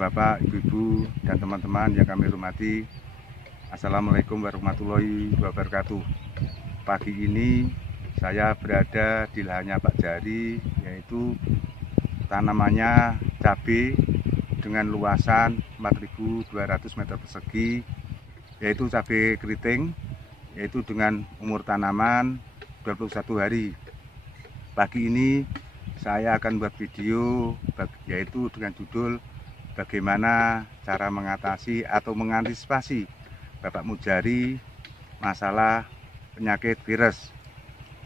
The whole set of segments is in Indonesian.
Bapak-bapak, ibu-ibu, dan teman-teman yang kami hormati. Assalamualaikum warahmatullahi wabarakatuh. Pagi ini saya berada di lahannya Pak Jari, yaitu tanamannya cabai dengan luasan 4.200 meter persegi, yaitu cabai keriting, yaitu dengan umur tanaman 21 hari. Pagi ini saya akan buat video yaitu dengan judul bagaimana cara mengatasi atau mengantisipasi Bapak Mujari masalah penyakit virus.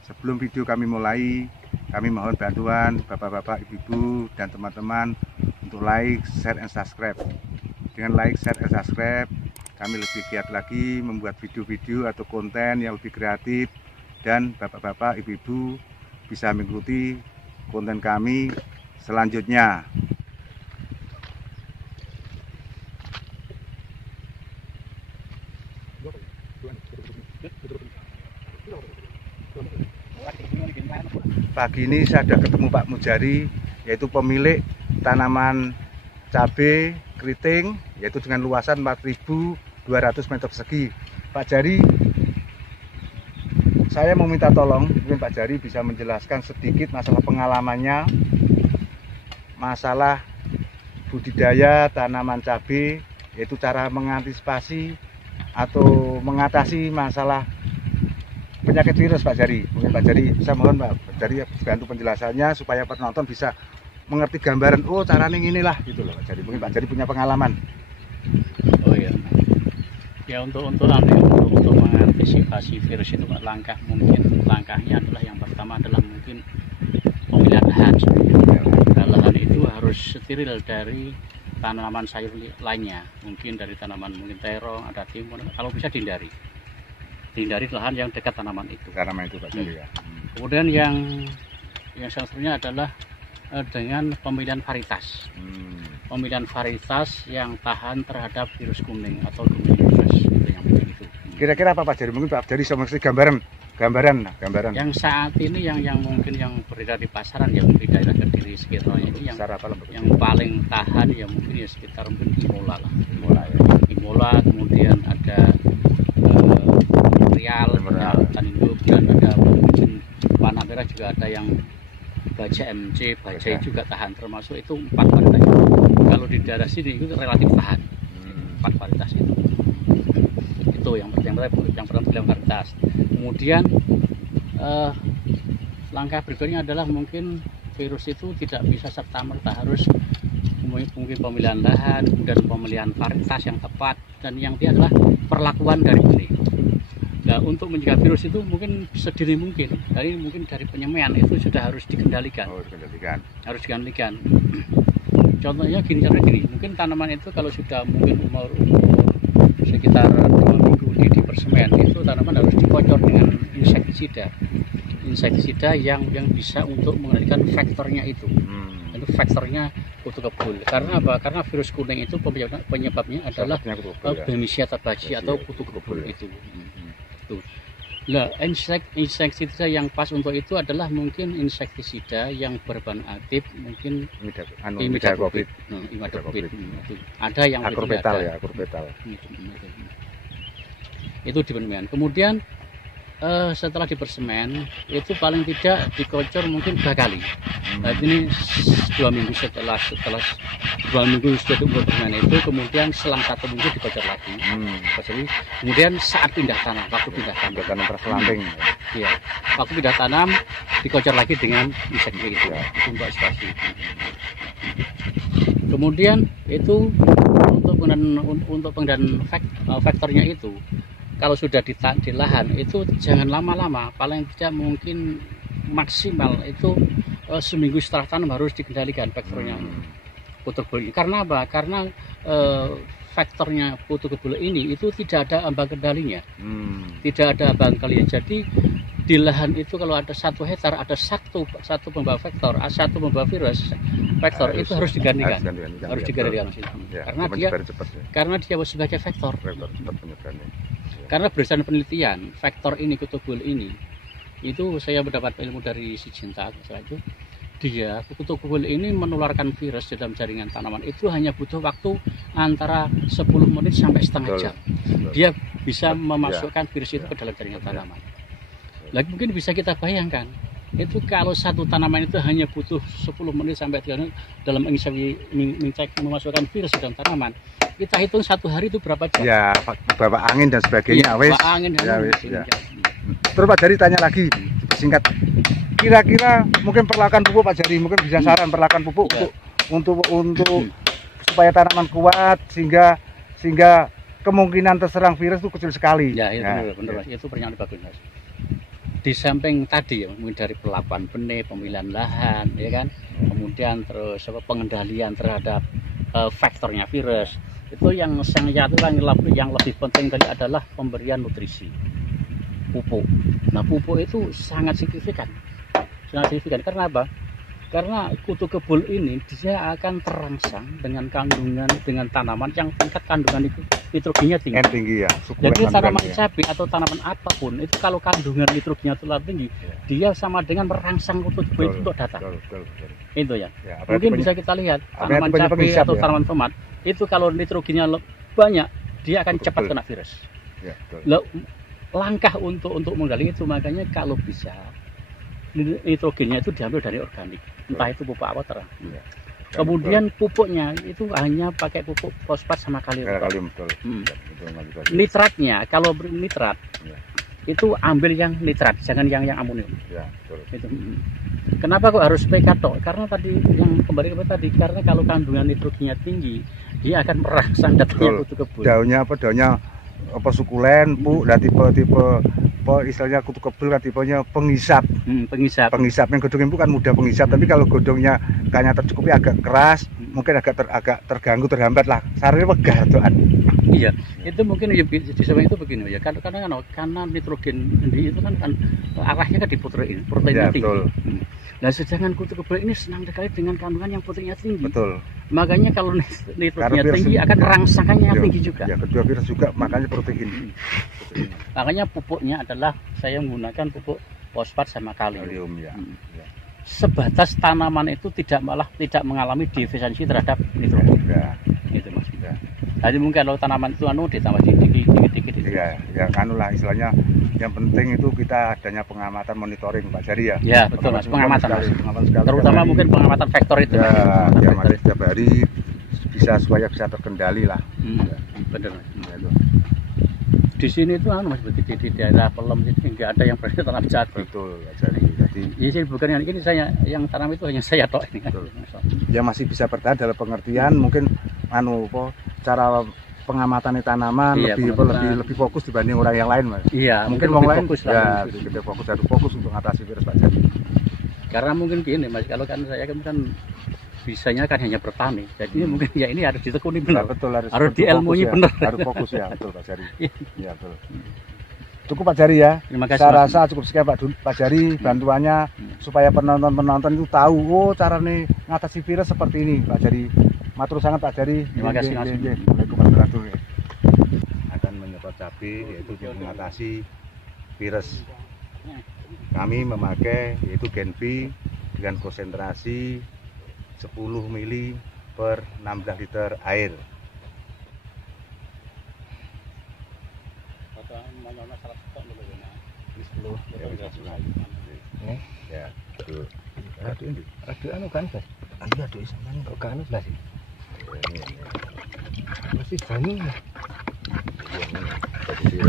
Sebelum video kami mulai, kami mohon bantuan Bapak-bapak, Ibu-ibu, dan teman-teman untuk like, share, dan subscribe. Dengan like, share, dan subscribe, kami lebih giat lagi membuat video-video atau konten yang lebih kreatif, dan Bapak-bapak, Ibu-ibu bisa mengikuti konten kami selanjutnya. Pagi ini saya sudah ketemu Pak Mujari, yaitu pemilik tanaman cabai keriting, yaitu dengan luasan 4.200 meter persegi. Pak Jari, saya mau minta tolong, mungkin Pak Jari bisa menjelaskan sedikit masalah pengalamannya, masalah budidaya tanaman cabai, yaitu cara mengantisipasi atau mengatasi masalah penyakit virus, Pak Jari. Mungkin Pak Jari bisa, mohon Pak Jari bantu penjelasannya supaya penonton bisa mengerti gambaran, oh caranya inilah gitu loh Pak Jari. Mungkin Pak Jari punya pengalaman. Oh iya. Ya untuk mengantisipasi virus itu langkahnya adalah yang pertama adalah mungkin pemilihan lahan. Lahan itu harus steril dari tanaman sayur lainnya, mungkin dari tanaman terong, ada timun, kalau bisa dihindari lahan yang dekat tanaman itu. Tanaman itu Pak Jari ya. Kemudian yang selanjutnya adalah dengan pemilihan varietas. Pemilihan varietas yang tahan terhadap virus kuning atau kuning virus itu yang penting itu. Kira-kira apa Pak Jari? Mungkin Pak Jari bisa mengerti gambaran. Yang saat ini yang mungkin yang beredar di pasaran ya mungkin daerah Kediri sekitarnya ini yang paling tahan ya mungkin ya sekitar mungkin Imola lah. Imola, kemudian ada Real, Tan Induk, dan ada mungkin warna merah juga ada yang Baja MC, Baja juga tahan, termasuk itu 4 varietas. Kalau di daerah sini itu relatif tahan, 4 varietas itu. Itu yang pertama bilang varietas. Kemudian langkah berikutnya adalah mungkin virus itu tidak bisa serta-merta, harus mungkin pemilihan lahan, kemudian pemilihan varietas yang tepat, dan yang dia adalah perlakuan dari benih. Nah, untuk mencegah virus itu mungkin sedini mungkin, dari penyemaian itu sudah harus dikendalikan. Harus dikendalikan. Contohnya gini, mungkin tanaman itu kalau sudah mungkin umur sekitar 2 minggu di persemen, itu tanaman harus dikocor dengan insektisida yang bisa untuk mengendalikan faktornya itu. Itu faktornya kutu kebul. Karena apa? Karena virus kuning itu penyebabnya adalah Bemisia tabaci atau kutu kebul itu. Nah, insektisida yang pas untuk itu adalah mungkin insektisida yang berbahan aktif, mungkin imidacloprid. Ada yang akurbetal. Itu diberikan. Kemudian setelah dipersemen itu paling tidak dikocor mungkin 2 kali. Nah, ini 2 minggu setelah 2 minggu sudah diumurkan itu, kemudian selang 1 minggu dikocor lagi. Kemudian saat pindah tanam, waktu pindah tanam perselanting. Iya, waktu pindah tanam dikocor lagi dengan insektisida itu untuk spasi. Kemudian itu untuk penggunaan faktornya itu. Kalau sudah di lahan itu jangan lama-lama, paling tidak mungkin maksimal itu seminggu setelah tanam harus dikendalikan faktornya kutu kebul ini. Karena apa? Karena faktornya kutu kebul ini itu tidak ada ambang kendalinya, tidak ada ambang kendalinya. Jadi di lahan itu kalau ada 1 hektar ada satu pembawa faktor, satu pembawa virus faktor itu harus digantikan, karena dia sebagai faktor. Karena berdasarkan penelitian faktor ini kutu kebul ini itu saya mendapat ilmu dari si Cinta setelah itu dia kutu kebul ini menularkan virus di dalam jaringan tanaman itu hanya butuh waktu antara 10 menit sampai setengah jam. Dia bisa memasukkan virus itu ke dalam jaringan tanaman. Lagi mungkin bisa kita bayangkan, itu kalau satu tanaman itu hanya butuh 10 menit sampai 3 menit dalam mengecek memasukkan virus di dalam tanaman. Kita hitung satu hari itu berapa jam? Ya, bawa angin dan sebagainya. Iya, bawa angin dan Terus Pak Jari tanya lagi, singkat. Kira-kira mungkin perlakuan pupuk Pak Jari, mungkin bisa saran perlakuan pupuk untuk supaya tanaman kuat sehingga kemungkinan terserang virus itu kecil sekali. Ya, itu benar. Itu pernyataan bagus, Mas. Di samping tadi ya, mungkin dari perlakuan benih, pemilihan lahan, ya kan, kemudian terus pengendalian terhadap faktornya virus, itu yang lebih penting tadi adalah pemberian nutrisi, pupuk. Nah, pupuk itu sangat signifikan karena apa? Karena kutu kebul ini dia akan terangsang dengan kandungan dengan tanaman yang tingkat kandungan nitrogennya tinggi. Ya. Jadi tanaman cabai atau tanaman apapun itu kalau kandungan nitrogennya terlalu tinggi, dia sama dengan merangsang kutu kebul itu untuk datang. Betul. Itu ya. Mungkin bisa kita lihat tanaman cabai atau tanaman tomat itu kalau nitrogennya banyak, dia akan cepat kena virus. Ya, langkah untuk menggali itu, makanya kalau bisa nitrogennya itu diambil dari organik, entah itu pupuk apa terang. Ya. Kemudian pupuknya itu hanya pakai pupuk fosfat sama kalium. Nitratnya kalau nitrat itu ambil yang nitrat, jangan yang amonium. Ya, itu. Kenapa kok harus PK tok? Karena tadi yang kembali ke tadi, karena kalau kandungan nitrogennya tinggi, dia akan merangsang datangnya kutu kebul. Daunnya apa sukulen, dan tipe istilahnya kutu kebul kan tipenya pengisap. Pengisap yang godong itu kan mudah pengisap, tapi kalau godongnya kayaknya tercukupi agak keras, mungkin agak terganggu, terhambat lah. Sarane wegah tuan. Iya, itu mungkin di samping itu begini ya. Karena nitrogen itu kan arahnya kan di proteinnya tinggi. Nah, sedangkan kutu kebul ini senang sekali dengan kandungan yang proteinnya tinggi. Betul. Makanya kalau nitrogennya tinggi akan rangsangannya tinggi juga. Ya, kedua virus juga makanya protein. Makanya pupuknya adalah saya menggunakan pupuk fosfat sama kalium. Ya. Sebatas tanaman itu tidak mengalami defisiensi terhadap nitrogen. Ya. Gitu Mas. Ya. Jadi mungkin kalau tanaman itu ditambah dikit. Iya, yang lah istilahnya. Yang penting itu kita adanya pengamatan monitoring Pak Jari ya. Ya, betul Mas, pengamatan terutama mungkin pengamatan faktor itu. Ya, setiap hari supaya bisa terkendali lah. Benar. Ya, di sini itu Mas, di daerah Pelem ini nggak ada yang berani tanam cabai. Betul, Pak Jari. Jadi bukan yang saya yang tanam itu hanya saya tok ini. Ya masih bisa bertahan dalam pengertian mungkin cara pengamatan tanaman lebih fokus dibanding orang yang lain, Mas. Iya, mungkin orang lain lebih fokus untuk mengatasi virus Pak Jari. Karena mungkin gini Mas, kalau kan saya kan bisanya kan hanya bertani. Jadi mungkin ya ini harus ditekuni benar. Betul, harus diilmui benar. Harus fokus ya, betul Pak Jari. Iya, betul. Cukup Pak Jari ya. Terima kasih. Saya rasa cukup sekian Pak Jari bantuannya supaya penonton itu tahu cara nih ngatasi virus seperti ini Pak Jari. Matur sangat Pak Jari. Terima kasih Mas. Assalamualaikum warahmatullahi wabarakatuh. Akan menyemprot cabai yaitu mengatasi virus. Kami memakai yaitu Genvi dengan konsentrasi 10 mili per 16 liter air. Ya, betul. Aduh kan, Mas. Aduh sampean kok kan sebelah sini. Masih banyak. Iya,